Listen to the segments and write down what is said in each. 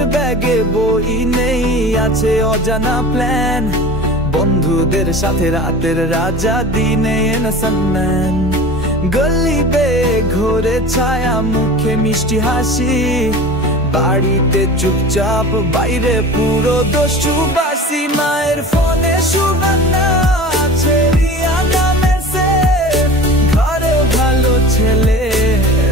মায়ের ব্যাগে বই নেই, আছে অজানা প্ল্যান। বন্ধুদের সাথে রাতের রাজা, দিনে innocent man। গলি বে ঘোরে ছায়া, মুখে মিষ্টি হাসি। বাড়িতে চুপচাপ, বাইরে পুরো দস্যুবাসী। মায়ের ফোনে সুগান্না আছে, রিয়া নামে সে। ঘরে ভালো ছেলে,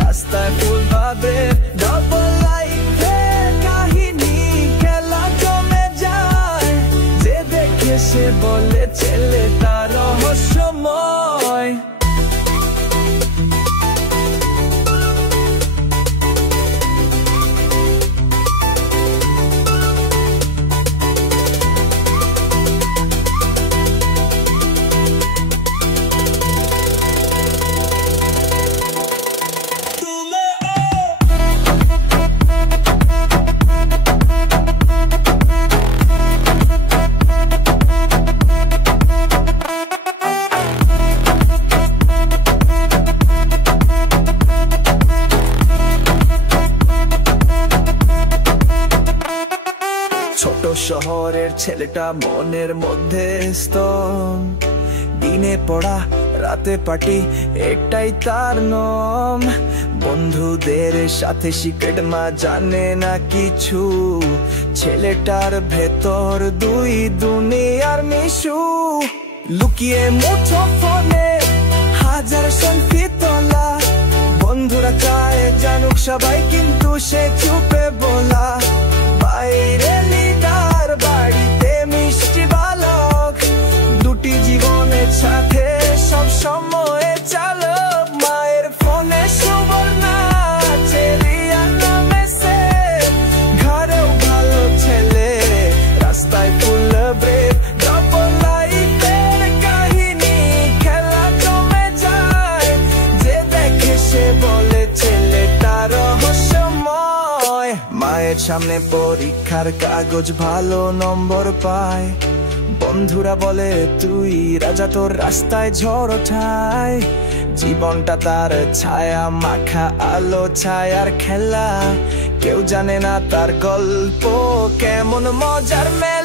রাস্তায় ফুল ভাবে। ডাবল লাইফে কাহিনী, খেলা জমে যায়। যে দেখে সে বলে ছেলে তার রহস্যময়। ছোট শহরের ছেলেটা মনের মধ্যে স্তম। দিনে পড়া, রাতে পার্টি, একটাই তার নাম। বন্ধুদের সাথে সিক্রেট, মা জানে না কিছু। ছেলেটার ভেতর দুই দুনিয়ার মিশু। লুকিয়ে মুঠো ফোনে হাজার সেলফি তোলা। বন্ধুরা চায় জানুক সবাই, কিন্তু সে চুপে বলা। বাইরে লিডার, বাড়িতে মিষ্টি বালক। দুটি জীবনের সাথে সব সময় চালক। মায়ের ফোনে সুবর্ণা আছে, রিয়া নামে সে। ঘরেও ভালো ছেলে, রাস্তায় ফুল ব্রেভ। ডাবল লাইফের কাহিনী, খেলা জমে যায়। যে দেখে সে বলে ছেলেটা রহস্যময়। মায়ের সামনে পরীক্ষার কাগজ, ভালো নম্বর পায়। বন্ধুরা বলে তুই রাজা, তোর রাস্তায় ঝড় ওঠায়। জীবনটা তার ছায়া মাখা, আলো ছায়ার খেলা। কেউ জানে না তার গল্প কেমন মজার মেলা।